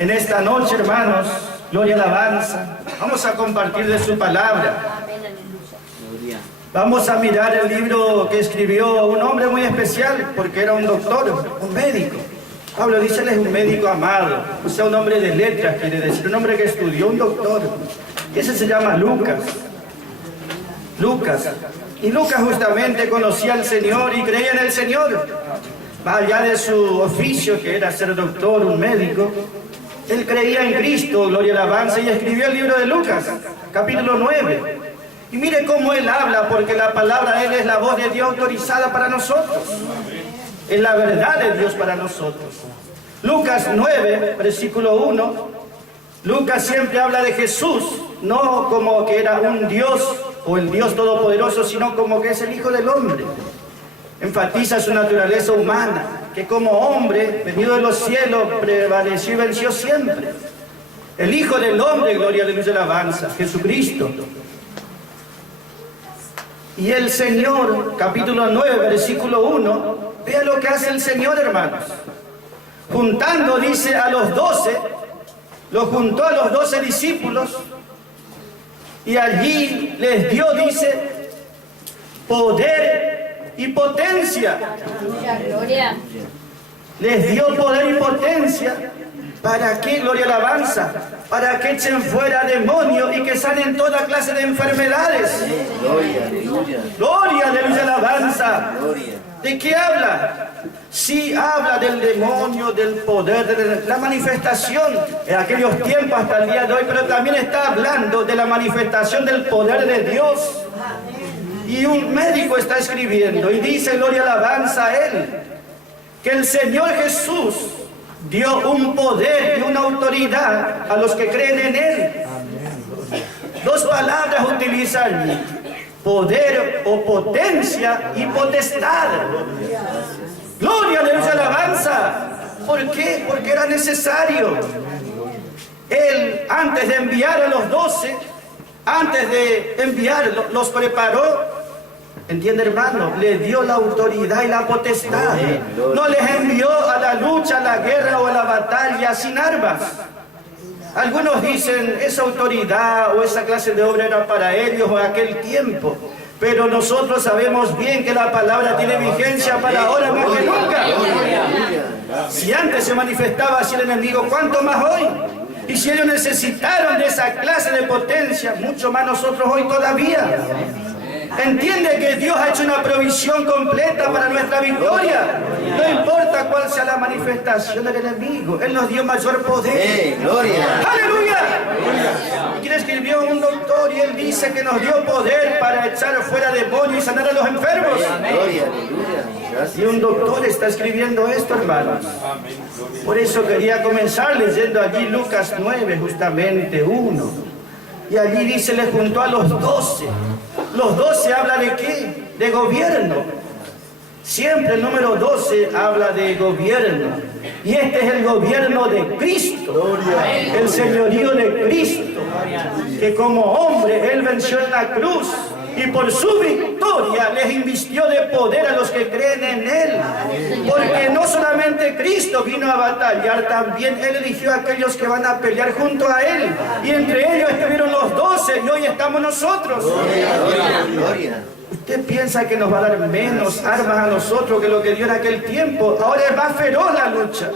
En esta noche, hermanos, gloria y alabanza, vamos a compartir de su palabra. Vamos a mirar el libro que escribió un hombre muy especial, porque era un doctor, un médico. Pablo dice, él es un médico amado, o sea, un hombre de letras, quiere decir, un hombre que estudió, un doctor. Y ese se llama Lucas. Y Lucas justamente conocía al Señor y creía en el Señor. Más allá de su oficio, que era ser doctor, un médico, él creía en Cristo, gloria y alabanza, y escribió el libro de Lucas, capítulo 9. Y mire cómo él habla, porque la palabra de él es la voz de Dios autorizada para nosotros. Es la verdad de Dios para nosotros. Lucas 9, versículo 1. Lucas siempre habla de Jesús, no como que era un Dios o el Dios Todopoderoso, sino como que es el Hijo del Hombre. Enfatiza su naturaleza humana, que como hombre, venido de los cielos, prevaleció y venció siempre. El Hijo del Hombre, gloria, aleluya, alabanza, Jesucristo. Y el Señor, capítulo 9, versículo 1, vea lo que hace el Señor, hermanos. Juntando, dice, a los 12, lo juntó a los 12 discípulos, y allí les dio, dice, poder y potencia. Les dio poder y potencia. ¿Para qué, gloria y alabanza? Para que echen fuera demonios y que sanen toda clase de enfermedades. Gloria, aleluya, alabanza. ¿De qué habla? Sí, habla del demonio, del poder, de la manifestación en aquellos tiempos hasta el día de hoy, pero también está hablando de la manifestación del poder de Dios. Y un médico está escribiendo y dice, gloria, alabanza a él, que el Señor Jesús dio un poder y una autoridad a los que creen en él. Dos palabras utiliza allí: poder o potencia y potestad. Gloria, aleluya, alabanza. ¿Por qué? Porque era necesario. Él, antes de enviar a los 12, antes de enviarlos, los preparó. ¿Entiende, hermano? Le dio la autoridad y la potestad. No les envió a la lucha, a la guerra o a la batalla sin armas. Algunos dicen, esa autoridad o esa clase de obra era para ellos en aquel tiempo. Pero nosotros sabemos bien que la palabra tiene vigencia para ahora más que nunca. Si antes se manifestaba así el enemigo, ¿cuánto más hoy? Y si ellos necesitaron de esa clase de potencia, mucho más nosotros hoy todavía. Entiende que Dios ha hecho una provisión completa para nuestra victoria. No importa cuál sea la manifestación del enemigo, Él nos dio mayor poder. ¡Gloria! ¡Aleluya! ¿Y quién escribió? Un doctor, y él dice que nos dio poder para echar fuera demonios y sanar a los enfermos. ¡Gloria! Y un doctor está escribiendo esto, hermanos. Por eso quería comenzar leyendo allí Lucas 9, justamente 1. Y allí dice, le juntó a los 12. Los 12 habla de qué? De gobierno. Siempre el número 12 habla de gobierno. Y este es el gobierno de Cristo. El señorío de Cristo. Que como hombre Él venció en la cruz. Y por su victoria les invistió de poder a los que creen en Él. Porque no solamente Cristo vino a batallar, también Él eligió a aquellos que van a pelear junto a Él. Y entre ellos estuvieron los 12 y hoy estamos nosotros. Gloria. ¿Usted piensa que nos va a dar menos armas a nosotros que lo que dio en aquel tiempo? Ahora es más feroz la lucha.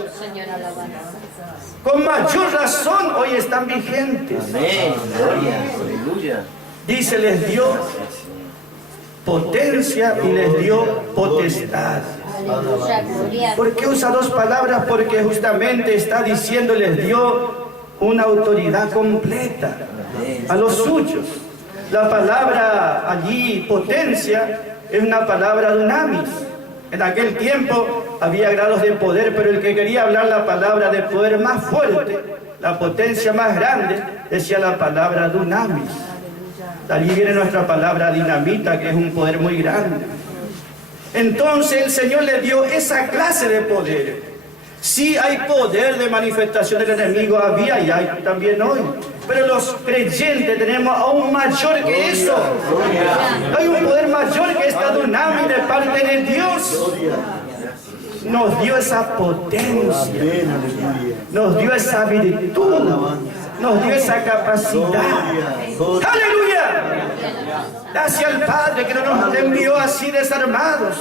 Con mayor razón hoy están vigentes. Amén. Gloria. Aleluya. Dice, les dio potencia y les dio potestad. ¿Por qué usa dos palabras? Porque justamente está diciendo, les dio una autoridad completa a los suyos. La palabra allí, potencia, es una palabra dunamis. En aquel tiempo había grados de poder, pero el que quería hablar la palabra de poder más fuerte, la potencia más grande, decía la palabra dunamis. Allí viene nuestra palabra dinamita, que es un poder muy grande. Entonces el Señor le dio esa clase de poder. Sí hay poder de manifestación del enemigo, había y hay también hoy. Pero los creyentes tenemos aún mayor que eso. Hay un poder mayor que esta dunamis de parte de Dios. nos dio esa potencia, nos dio esa virtud, nos dio esa capacidad. ¡Aleluya! Gracias al Padre que no nos envió así desarmados,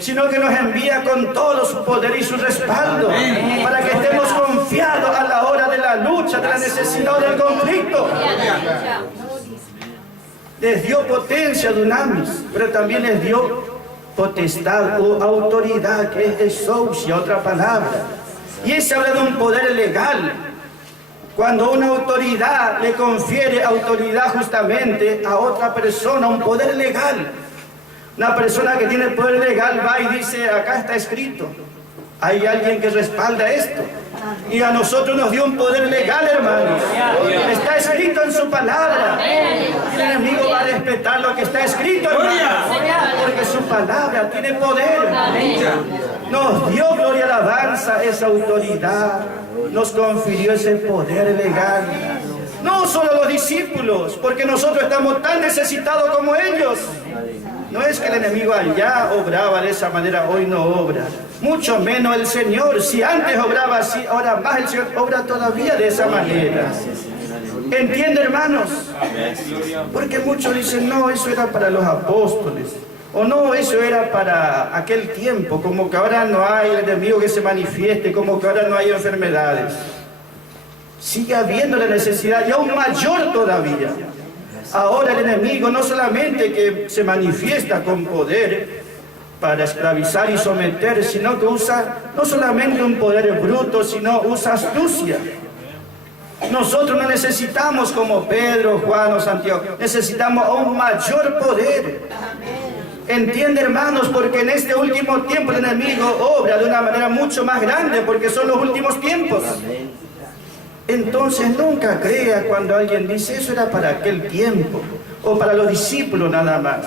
sino que nos envía con todo su poder y su respaldo, para que estemos confiados a la hora de la lucha, de la necesidad o del conflicto. Les dio potencia, dunamis, pero también les dio potestad o autoridad, que es exousia, otra palabra. Y ese habla de un poder legal. Cuando una autoridad le confiere autoridad justamente a otra persona, un poder legal. Una persona que tiene poder legal va y dice, acá está escrito. Hay alguien que respalda esto. Y a nosotros nos dio un poder legal, hermanos. Está escrito en su palabra. El enemigo va a respetar lo que está escrito, hermanos, porque su palabra tiene poder. Nos dio, gloria, alabanza, esa autoridad. Nos confirió ese poder legal. No solo los discípulos, porque nosotros estamos tan necesitados como ellos. No es que el enemigo allá obraba de esa manera, hoy no obra. Mucho menos el Señor. Si antes obraba así, ahora más el Señor obra todavía de esa manera. ¿Entiende, hermanos? Porque muchos dicen, no, eso era para los apóstoles. O no, eso era para aquel tiempo. Como que ahora no hay el enemigo que se manifieste, como que ahora no hay enfermedades. Sigue habiendo la necesidad y aún mayor todavía. Ahora el enemigo no solamente que se manifiesta con poder para esclavizar y someter, sino que usa no solamente un poder bruto, sino usa astucia. Nosotros no necesitamos como Pedro, Juan o Santiago, necesitamos un mayor poder. Entiende, hermanos, porque en este último tiempo el enemigo obra de una manera mucho más grande, porque son los últimos tiempos. Entonces nunca crea cuando alguien dice eso era para aquel tiempo o para los discípulos nada más.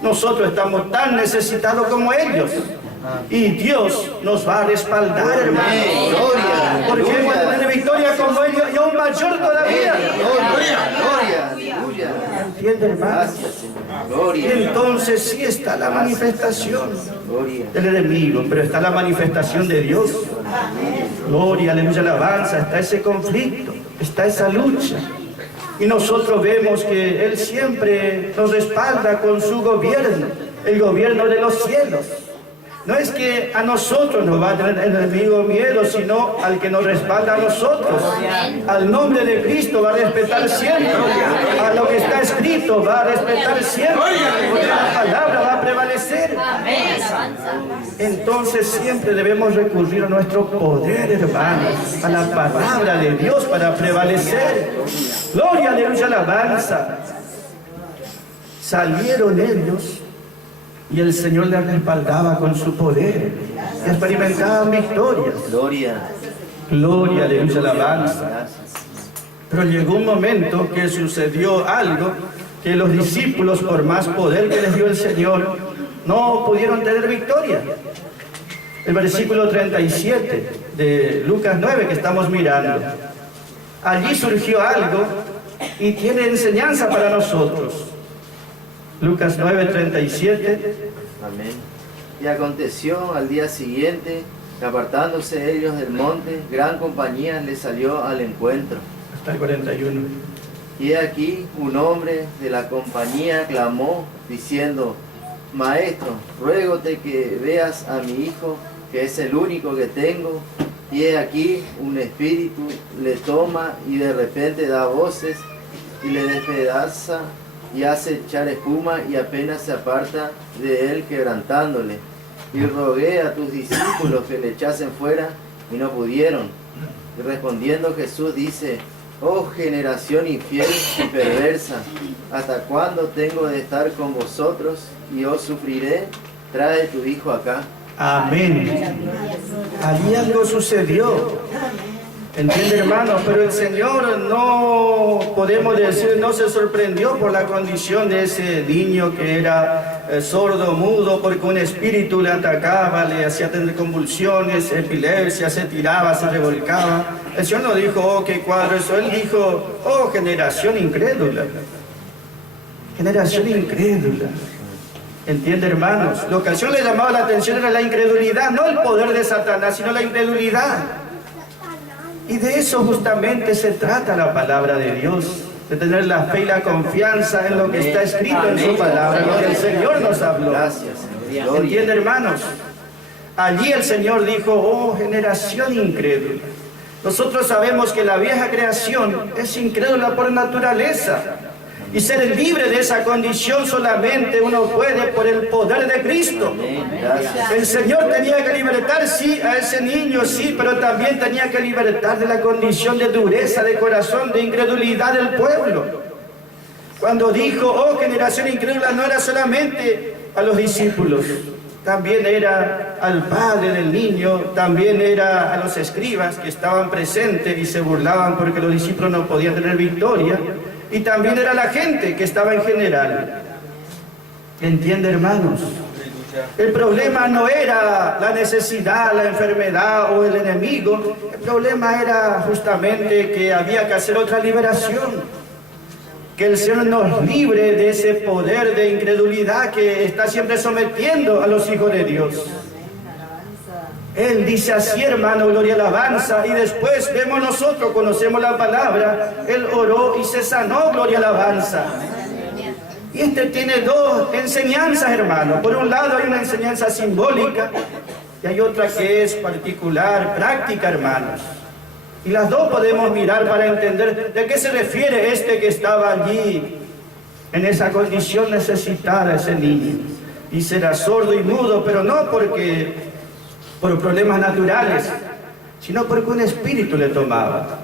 Nosotros estamos tan necesitados como ellos y Dios nos va a respaldar, hermanos, porque hemos de tener victoria como ellos y aún mayor todavía. ¿Entiende, hermanos? Y entonces sí está la manifestación del enemigo, pero está la manifestación de Dios. Gloria, aleluya, alabanza. Está ese conflicto, está esa lucha. Y nosotros vemos que Él siempre nos respalda con su gobierno, el gobierno de los cielos. No es que a nosotros nos va a tener el enemigo miedo, sino al que nos respalda a nosotros. Al nombre de Cristo va a respetar siempre. A lo que está escrito va a respetar siempre. Porque la palabra va a prevalecer. Entonces siempre debemos recurrir a nuestro poder, hermanos, a la palabra de Dios para prevalecer. Gloria, aleluya, alabanza. Salieron ellos y el Señor les respaldaba con su poder. Experimentaban victorias. Gloria, aleluya, alabanza. Pero llegó un momento que sucedió algo que los discípulos, por más poder que les dio el Señor, no pudieron tener victoria. El versículo 37 de Lucas 9 que estamos mirando. Allí surgió algo y tiene enseñanza para nosotros. Lucas 9:37. Amén. Y aconteció al día siguiente, que apartándose ellos del monte, gran compañía les salió al encuentro. Hasta el 41. Y he aquí un hombre de la compañía clamó, diciendo: Maestro, ruégote que veas a mi hijo, que es el único que tengo. Y he aquí un espíritu le toma y de repente da voces y le despedaza y hace echar espuma y apenas se aparta de él quebrantándole. Y rogué a tus discípulos que le echasen fuera y no pudieron. Y respondiendo Jesús dice: Oh generación infiel y perversa, ¿hasta cuándo tengo de estar con vosotros y os sufriré? Trae tu hijo acá. Amén. Allí algo sucedió. ¿Entiende, hermanos? Pero el Señor no podemos decir, no se sorprendió por la condición de ese niño que era sordo, mudo, porque un espíritu le atacaba, le hacía tener convulsiones, epilepsia, se tiraba, se revolcaba. El Señor no dijo, oh, qué cuadro eso. Él dijo, oh, generación incrédula. Generación incrédula. ¿Entiende, hermanos? Lo que al Señor le llamaba la atención era la incredulidad, no el poder de Satanás, sino la incredulidad. Y de eso justamente se trata la palabra de Dios, de tener la fe y la confianza en lo que está escrito en su palabra, lo que el Señor nos habló. ¿Entiende, hermanos? Allí el Señor dijo, oh generación incrédula. Nosotros sabemos que la vieja creación es incrédula por naturaleza. Y ser libre de esa condición solamente uno puede por el poder de Cristo. El Señor tenía que libertar, sí, a ese niño, sí, pero también tenía que libertar de la condición de dureza de corazón, de incredulidad del pueblo. Cuando dijo, oh generación incrédula, no era solamente a los discípulos, también era al padre del niño, también era a los escribas que estaban presentes y se burlaban porque los discípulos no podían tener victoria. Y también era la gente que estaba en general. ¿Entiende, hermanos? El problema no era la necesidad, la enfermedad o el enemigo. El problema era justamente que había que hacer otra liberación. Que el Señor nos libre de ese poder de incredulidad que está siempre sometiendo a los hijos de Dios. Él dice así, hermano, gloria y alabanza, y después vemos nosotros, conocemos la palabra, Él oró y se sanó, gloria y alabanza. Y este tiene dos enseñanzas, hermano. Por un lado hay una enseñanza simbólica y hay otra que es particular, práctica, hermanos. Y las dos podemos mirar para entender de qué se refiere este que estaba allí, en esa condición necesitada, ese niño. Y será sordo y mudo, pero no por problemas naturales, sino porque un espíritu le tomaba.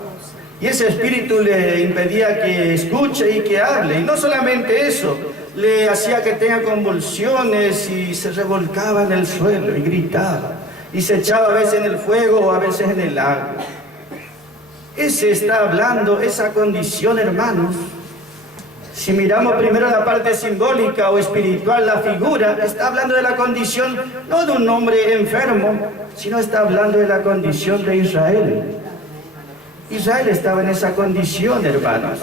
Y ese espíritu le impedía que escuche y que hable. Y no solamente eso, le hacía que tenga convulsiones y se revolcaba en el suelo y gritaba. Y se echaba a veces en el fuego o a veces en el agua. Ese está hablando, esa condición, hermanos. Si miramos primero la parte simbólica o espiritual, la figura, está hablando de la condición, no de un hombre enfermo, sino está hablando de la condición de Israel. Israel estaba en esa condición, hermanos.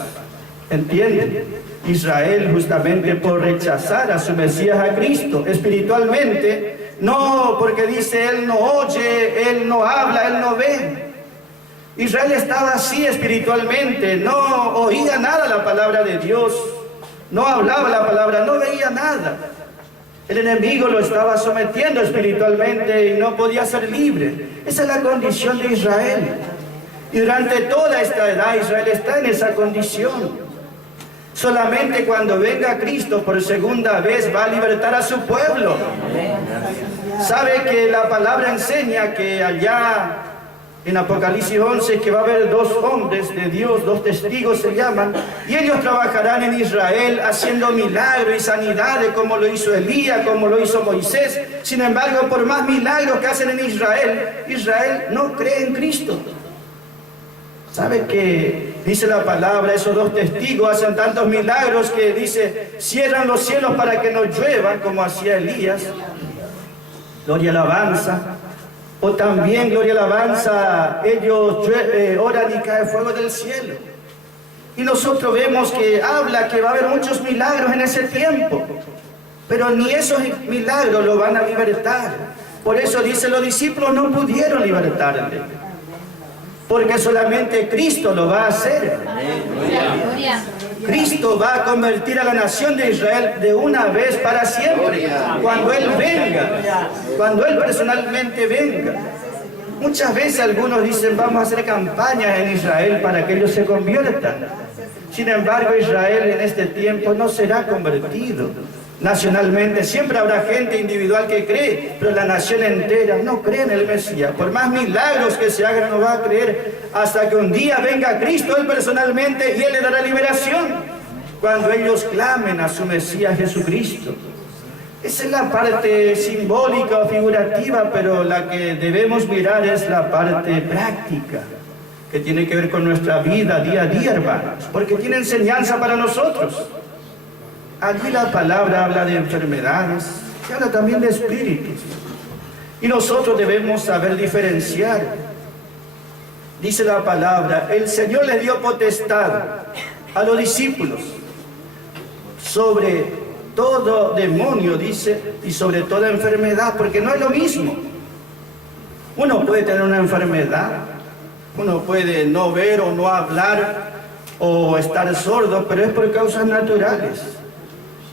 ¿Entienden? Israel justamente por rechazar a su Mesías, a Cristo, espiritualmente, no porque dice, Él no oye, Él no habla, Él no ve. Israel estaba así espiritualmente, no oía nada la palabra de Dios, no hablaba la palabra, no veía nada. El enemigo lo estaba sometiendo espiritualmente y no podía ser libre. Esa es la condición de Israel. Y durante toda esta edad Israel está en esa condición. Solamente cuando venga Cristo por segunda vez va a libertar a su pueblo. Sabe que la palabra enseña que allá en Apocalipsis 11 que va a haber dos hombres de Dios, dos testigos se llaman, y ellos trabajarán en Israel haciendo milagros y sanidades como lo hizo Elías, como lo hizo Moisés. Sin embargo, por más milagros que hacen en Israel, Israel no cree en Cristo. ¿Sabe que dice la palabra, esos dos testigos hacen tantos milagros que dice, cierran los cielos para que no llueva, como hacía Elías? Gloria y alabanza. O también, gloria y alabanza, ellos oran y cae fuego del cielo. Y nosotros vemos que habla que va a haber muchos milagros en ese tiempo. Pero ni esos milagros lo van a libertar. Por eso dice, los discípulos no pudieron libertarle. Porque solamente Cristo lo va a hacer. Cristo va a convertir a la nación de Israel de una vez para siempre, cuando Él venga, cuando Él personalmente venga. Muchas veces algunos dicen, vamos a hacer campañas en Israel para que ellos se conviertan. Sin embargo, Israel en este tiempo no será convertido. Nacionalmente siempre habrá gente individual que cree, pero la nación entera no cree en el Mesías. Por más milagros que se hagan, no va a creer hasta que un día venga Cristo, Él personalmente, y Él le dará liberación. Cuando ellos clamen a su Mesías Jesucristo. Esa es la parte simbólica o figurativa, pero la que debemos mirar es la parte práctica, que tiene que ver con nuestra vida día a día, hermanos, porque tiene enseñanza para nosotros. Allí la palabra habla de enfermedades, y habla también de espíritus. Y nosotros debemos saber diferenciar. Dice la palabra, el Señor les dio potestad a los discípulos sobre todo demonio, dice, y sobre toda enfermedad, porque no es lo mismo. Uno puede tener una enfermedad, uno puede no ver o no hablar o estar sordo, pero es por causas naturales.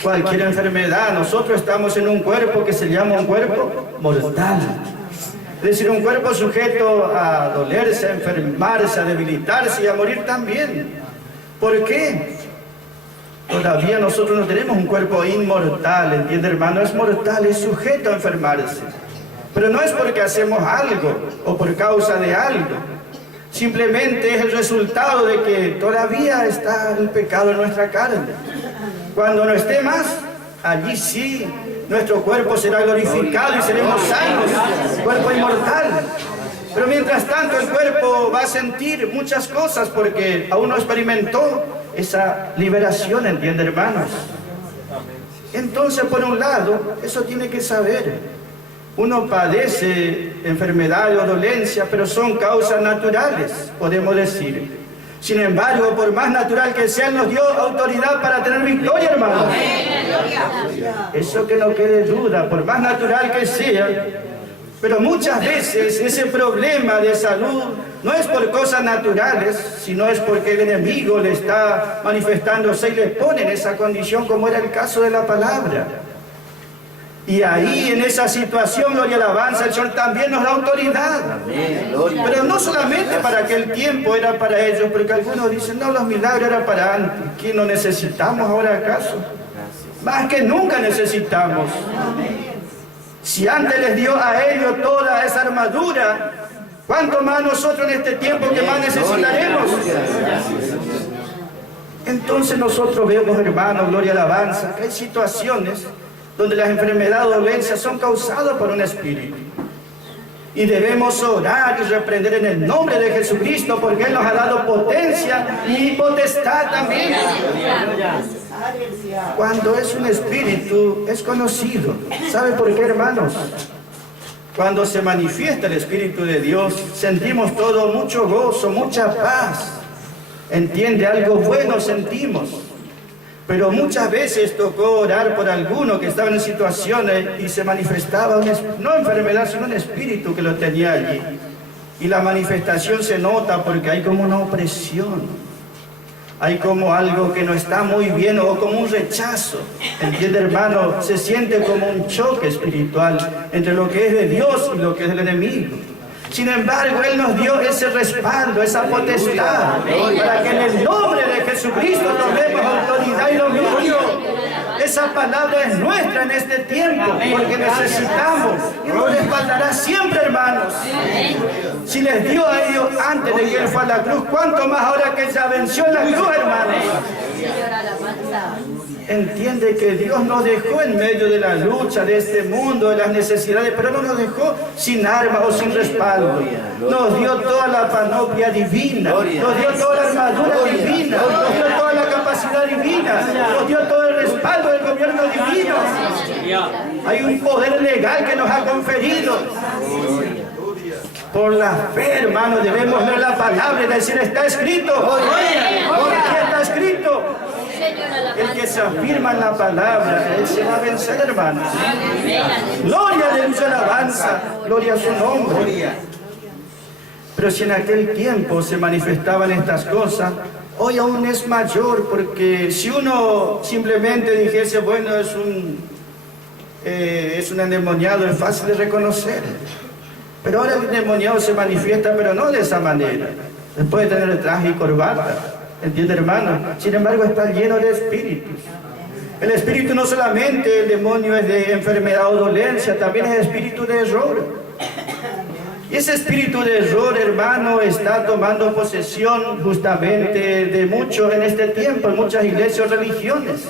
Cualquier enfermedad, nosotros estamos en un cuerpo que se llama un cuerpo mortal. Es decir, un cuerpo sujeto a dolerse, a enfermarse, a debilitarse y a morir también. ¿Por qué? Todavía nosotros no tenemos un cuerpo inmortal, ¿entiende, hermano? Es mortal, es sujeto a enfermarse. Pero no es porque hacemos algo o por causa de algo. Simplemente es el resultado de que todavía está el pecado en nuestra carne. Cuando no esté más, allí sí, nuestro cuerpo será glorificado y seremos sanos, cuerpo inmortal. Pero mientras tanto el cuerpo va a sentir muchas cosas porque aún no experimentó esa liberación, ¿entiende, hermanos? Entonces, por un lado, eso tiene que saber. Uno padece enfermedad o dolencia, pero son causas naturales, podemos decir. Sin embargo, por más natural que sea, nos dio autoridad para tener victoria, hermanos. Eso que no quede duda, por más natural que sea. Pero muchas veces ese problema de salud no es por cosas naturales, sino es porque el enemigo le está manifestándose y le pone en esa condición, como era el caso de la palabra. Y ahí, en esa situación, gloria y alabanza, el Señor también nos da autoridad. Pero no solamente para aquel tiempo era para ellos, porque algunos dicen, no, los milagros eran para antes. ¿Qué no necesitamos ahora acaso? Más que nunca necesitamos. Si antes les dio a ellos toda esa armadura, ¿cuánto más nosotros en este tiempo que más necesitaremos? Entonces nosotros vemos, hermanos, gloria y alabanza, que hay situaciones donde las enfermedades o dolencias son causadas por un espíritu. Y debemos orar y reprender en el nombre de Jesucristo, porque Él nos ha dado potencia y potestad también. Cuando es un espíritu, es conocido. ¿Sabe por qué, hermanos? Cuando se manifiesta el Espíritu de Dios, sentimos todo mucho gozo, mucha paz. ¿Entiende? Algo bueno sentimos. Pero muchas veces tocó orar por alguno que estaba en situaciones y se manifestaba, no enfermedad, sino un espíritu que lo tenía allí. Y la manifestación se nota porque hay como una opresión. Hay como algo que no está muy bien o como un rechazo. ¿Entiende, hermano? Se siente como un choque espiritual entre lo que es de Dios y lo que es del enemigo. Sin embargo, Él nos dio ese respaldo, esa potestad, para que en el nombre de Jesucristo tomemos autoridad y dominio. Esa palabra es nuestra en este tiempo, porque necesitamos, y nos respaldará siempre, hermanos. Si les dio a ellos antes de que Él fue a la cruz, ¿cuánto más ahora que ya venció en la cruz, hermanos? Entiende que Dios nos dejó en medio de la lucha de este mundo, de las necesidades, pero no nos dejó sin armas o sin respaldo. Nos dio toda la panoplia divina, nos dio toda la armadura divina, nos dio toda la capacidad divina, nos dio todo el respaldo del gobierno divino. Hay un poder legal que nos ha conferido. Por la fe, hermano, debemos ver la palabra y decir, está escrito. ¿Por qué está escrito? El que se afirma en la palabra, Él se va a vencer, hermanos. Gloria a Dios, alabanza, gloria a su nombre. Pero si en aquel tiempo se manifestaban estas cosas, hoy aún es mayor, porque si uno simplemente dijese, bueno, es un endemoniado, es fácil de reconocer. Pero ahora el endemoniado se manifiesta, pero no de esa manera. Después de tener traje y corbata. ¿Entiende, hermano? Sin embargo, está lleno de espíritus. El espíritu no solamente el demonio es de enfermedad o dolencia, también es espíritu de error. Y ese espíritu de error, hermano, está tomando posesión justamente de muchos en este tiempo, en muchas iglesias o religiones.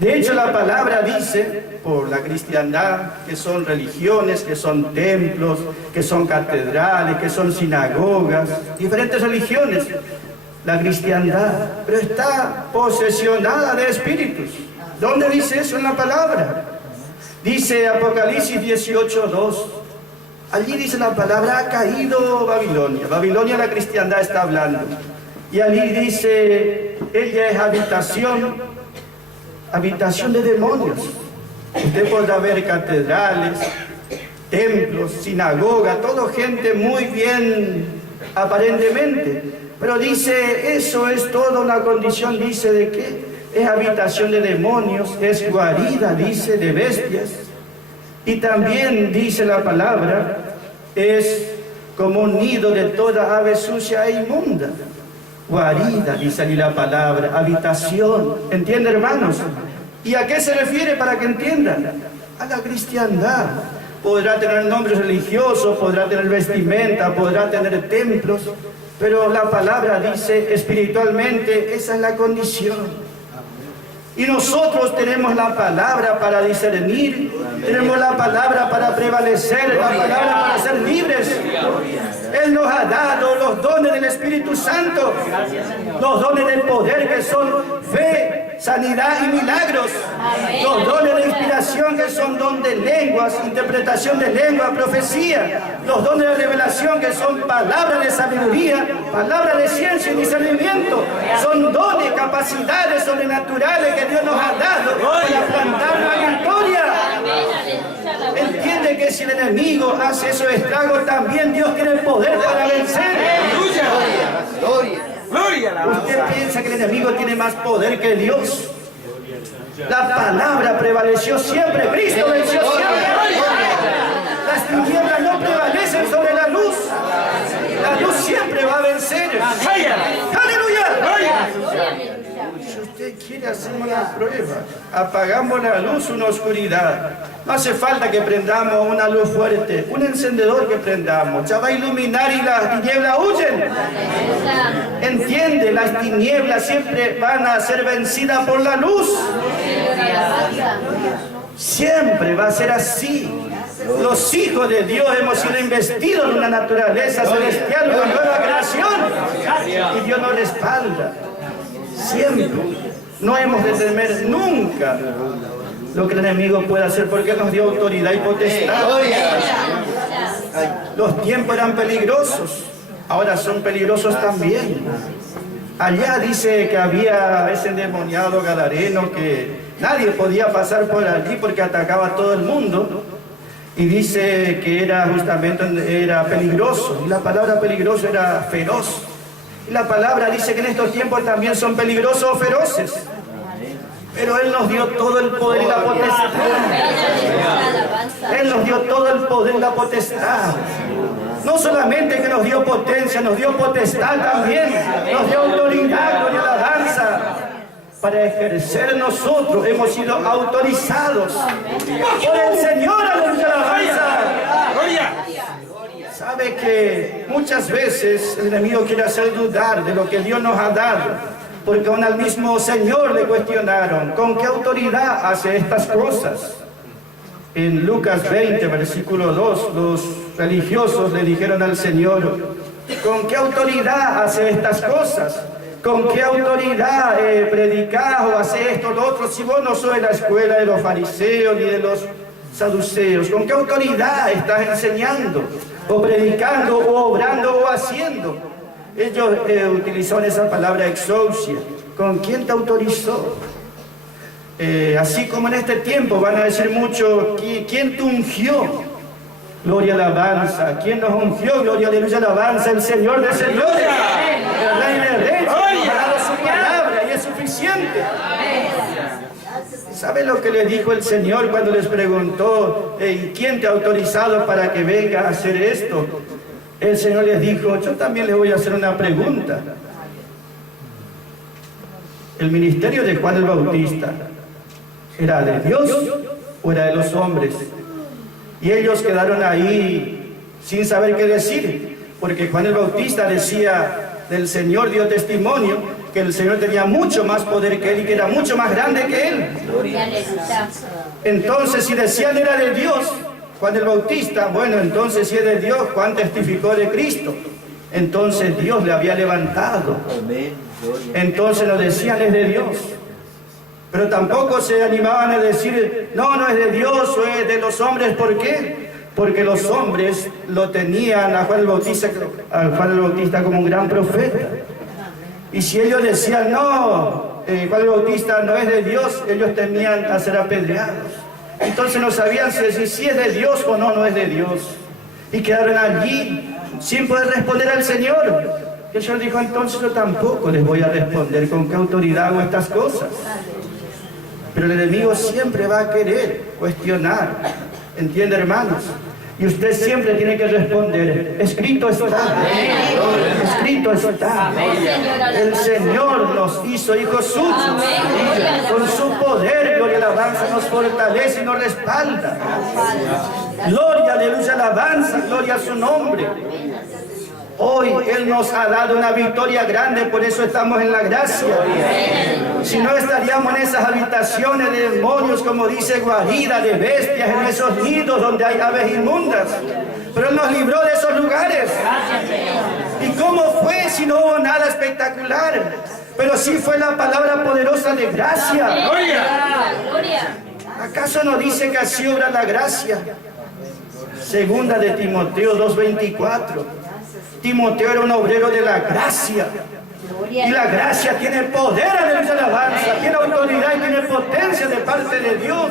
De hecho, la palabra dice, por la cristiandad, que son religiones, que son templos, que son catedrales, que son sinagogas, diferentes religiones. La cristiandad, pero está posesionada de espíritus. ¿Dónde dice eso en la palabra? Dice Apocalipsis 18:2. Allí dice la palabra, ha caído Babilonia. Babilonia, la cristiandad está hablando. Y allí dice, ella es habitación habitación de demonios. Usted podrá ver catedrales, templos, sinagoga, todo gente muy bien aparentemente, pero dice, eso es toda una condición, dice, de que es habitación de demonios, es guarida, dice, de bestias, y también dice la palabra, es como un nido de toda ave sucia e inmunda. Guarida, dice allí la palabra, habitación, ¿entiende, hermanos? ¿Y a qué se refiere para que entiendan? A la cristiandad. Podrá tener nombres religiosos, podrá tener vestimenta, podrá tener templos, pero la palabra dice espiritualmente, esa es la condición. Y nosotros tenemos la palabra para discernir, tenemos la palabra para prevalecer, la palabra para ser libres. Él nos ha dado los dones del Espíritu Santo, los dones del poder que son fe, sanidad y milagros, los dones de inspiración que son don de lenguas, interpretación de lengua, profecía, los dones de revelación que son palabras de sabiduría, palabras de ciencia y discernimiento, son dones, capacidades sobrenaturales que Dios nos ha dado para plantar la victoria. Entiende que si el enemigo hace esos estragos, también Dios tiene el poder para vencer. Usted piensa que el enemigo tiene más poder que Dios. La palabra prevaleció siempre, Cristo venció siempre. Las tinieblas no prevalecen sobre la luz. La luz siempre va a vencer. ¡Aleluya! Si usted quiere hacer una prueba, apagamos la luz, una oscuridad. No hace falta que prendamos una luz fuerte, un encendedor que prendamos. Ya va a iluminar y las tinieblas huyen. Entiende, las tinieblas siempre van a ser vencidas por la luz. Siempre va a ser así. Los hijos de Dios hemos sido investidos en una naturaleza celestial, una nueva creación. Y Dios nos respalda. Siempre. No hemos de temer nunca lo que el enemigo puede hacer, porque Él nos dio autoridad y potestad. Los tiempos eran peligrosos, ahora son peligrosos también. Allá dice que había ese endemoniado gadareno que nadie podía pasar por allí porque atacaba a todo el mundo. Y dice que era justamente, era peligroso, y la palabra peligroso era feroz. Y la palabra dice que en estos tiempos también son peligrosos o feroces. Pero Él nos dio todo el poder y la potestad. Él nos dio todo el poder y la potestad. No solamente que nos dio potencia, nos dio potestad también. Nos dio autoridad, gloria a la alabanza. Para ejercer nosotros hemos sido autorizados por el Señor, aleluya, a la alabanza. Sabe que muchas veces el enemigo quiere hacer dudar de lo que Dios nos ha dado, porque aún al mismo Señor le cuestionaron, ¿con qué autoridad hace estas cosas? En Lucas 20, versículo 2, los religiosos le dijeron al Señor, ¿con qué autoridad hace estas cosas? ¿Con qué autoridad predicás o hace esto o lo otro? Si vos no sos de la escuela de los fariseos ni de los saduceos, ¿con qué autoridad estás enseñando? O predicando, o obrando, o haciendo. Ellos utilizaron esa palabra exousia. ¿Con quién te autorizó? Así como en este tiempo van a decir mucho, ¿quién te ungió? Gloria a la alabanza. ¿Quién nos ungió? Gloria, aleluya, alabanza. El Señor de señores. El Rey de reyes. Ha dado su palabra y es suficiente. ¿Sabe lo que le dijo el Señor cuando les preguntó, ¿quién te ha autorizado para que venga a hacer esto? El Señor les dijo, yo también les voy a hacer una pregunta. ¿El ministerio de Juan el Bautista era de Dios o era de los hombres? Y ellos quedaron ahí sin saber qué decir, porque Juan el Bautista decía, del Señor dio testimonio, que el Señor tenía mucho más poder que Él y que era mucho más grande que Él. Entonces, si decían era de Dios, Juan el Bautista, bueno, entonces si es de Dios, Juan testificó de Cristo. Entonces Dios le había levantado. Entonces lo decían es de Dios. Pero tampoco se animaban a decir, no, no es de Dios o es de los hombres. ¿Por qué? Porque los hombres lo tenían a Juan el Bautista como un gran profeta. Y si ellos decían, no, Juan el Bautista no es de Dios, ellos temían a ser apedreados. Entonces no sabían si es de Dios o no es de Dios. Y quedaron allí sin poder responder al Señor. El Señor dijo, entonces yo tampoco les voy a responder con qué autoridad hago estas cosas. Pero el enemigo siempre va a querer cuestionar. ¿Entiende, hermanos? Y usted siempre tiene que responder, escrito está, escrito está. El Señor nos hizo hijos suyos. Con su poder, gloria y alabanza, nos fortalece y nos respalda. Gloria, aleluya, alabanza, gloria a su nombre. Hoy Él nos ha dado una victoria grande, por eso estamos en la gracia. Si no, estaríamos en esas habitaciones de demonios, como dice, guarida de bestias, en esos nidos donde hay aves inmundas. Pero Él nos libró de esos lugares. ¿Y cómo fue si no hubo nada espectacular? Pero sí fue la palabra poderosa de gracia. ¿Acaso no dice que así obra la gracia? Segunda de Timoteo 2:24. Timoteo era un obrero de la gracia. Y la gracia tiene poder, aleluya, alabanza, tiene autoridad y tiene potencia de parte de Dios.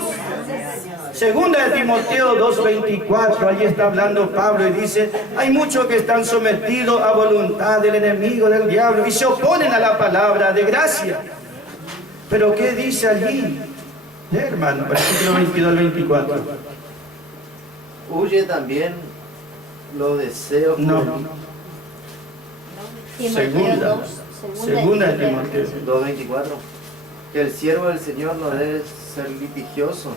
Segunda de Timoteo 2:24, allí está hablando Pablo y dice, hay muchos que están sometidos a voluntad del enemigo, del diablo, y se oponen a la palabra de gracia. Pero ¿qué dice allí? Hermano, versículo 22 al 24. Huye también los deseos. Segunda de Timoteo 2:24. Que el siervo del Señor no debe ser litigioso,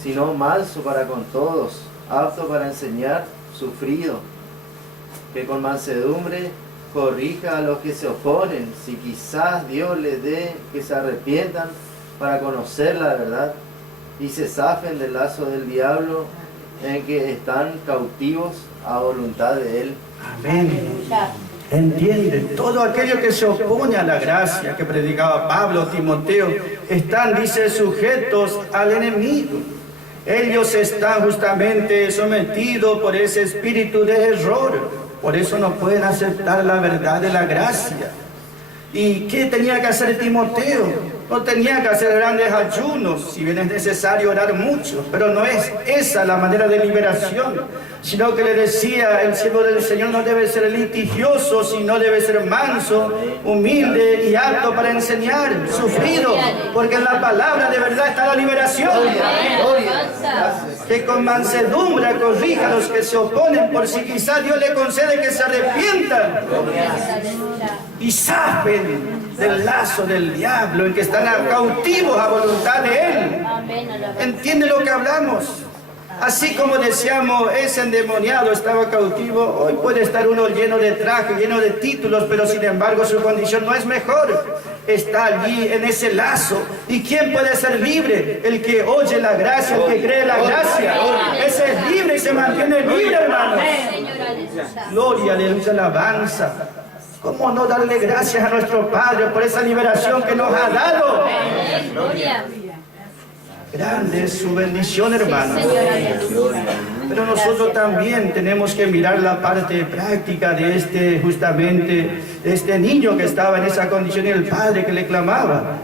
sino manso para con todos, apto para enseñar, sufrido, que con mansedumbre corrija a los que se oponen, si quizás Dios les dé que se arrepientan para conocer la verdad y se zafen del lazo del diablo en que están cautivos a voluntad de Él. Amén. Entiende, todo aquello que se opone a la gracia que predicaba Pablo, Timoteo, están, dice, sujetos al enemigo. Ellos están justamente sometidos por ese espíritu de error. Por eso no pueden aceptar la verdad de la gracia. ¿Y qué tenía que hacer Timoteo? No tenía que hacer grandes ayunos, si bien es necesario orar mucho, pero no es esa la manera de liberación, sino que le decía, el siervo del Señor no debe ser litigioso, sino debe ser manso, humilde y apto para enseñar, sufrido, porque en la palabra de verdad está la liberación. Que con mansedumbre corrija a los que se oponen, por si quizá Dios le concede que se arrepientan y zafen del lazo del diablo en que están cautivos a voluntad de Él. ¿Entiende lo que hablamos? Así como decíamos, ese endemoniado estaba cautivo, hoy puede estar uno lleno de traje, lleno de títulos, pero sin embargo su condición no es mejor. Está allí en ese lazo. ¿Y quién puede ser libre? El que oye la gracia, el que cree la gracia. Ese es libre y se mantiene libre, hermanos. Gloria, aleluya, alabanza. ¿Cómo no darle gracias a nuestro Padre por esa liberación que nos ha dado? Grande es su bendición, hermanos. Pero nosotros también tenemos que mirar la parte práctica de justamente, este niño que estaba en esa condición y el padre que le clamaba.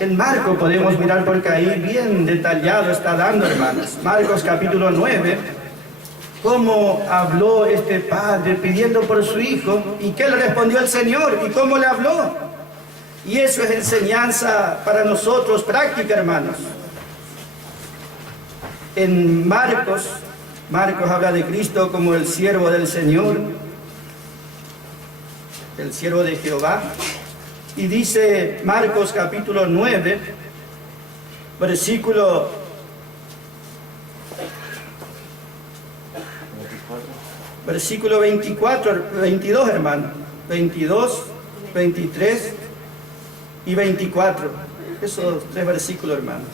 En Marcos podemos mirar porque ahí bien detallado está dando, hermanos. Marcos capítulo 9. Cómo habló este padre pidiendo por su hijo y qué le respondió el Señor y cómo le habló. Y eso es enseñanza para nosotros, práctica, hermanos. En Marcos habla de Cristo como el siervo del Señor, el siervo de Jehová. Y dice Marcos capítulo 9, versículo 24, 22, hermano. 22, 23 y 24. Esos 3 versículos, hermanos.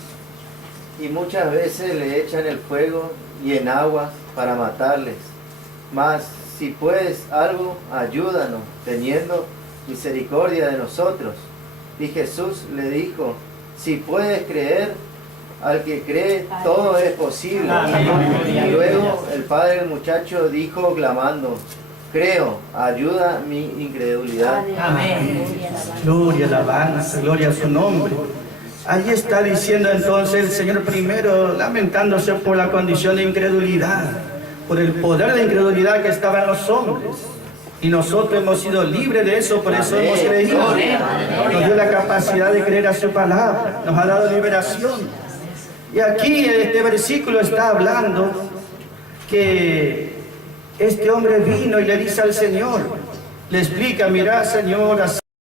Y muchas veces le echan el fuego y en agua para matarles. Mas si puedes algo, ayúdanos, teniendo misericordia de nosotros. Y Jesús le dijo, si puedes creer, al que cree todo es posible. Y luego el padre del muchacho dijo clamando, creo, ayuda mi incredulidad. Amén. Gloria, alabanza, gloria a su nombre. Allí está diciendo entonces el Señor primero, lamentándose por la condición de incredulidad, por el poder de incredulidad que estaba en los hombres. Y nosotros hemos sido libres de eso, por eso hemos creído. Nos dio la capacidad de creer a su palabra, nos ha dado liberación. Y aquí este versículo está hablando que este hombre vino y le dice al Señor, le explica, mira, Señor,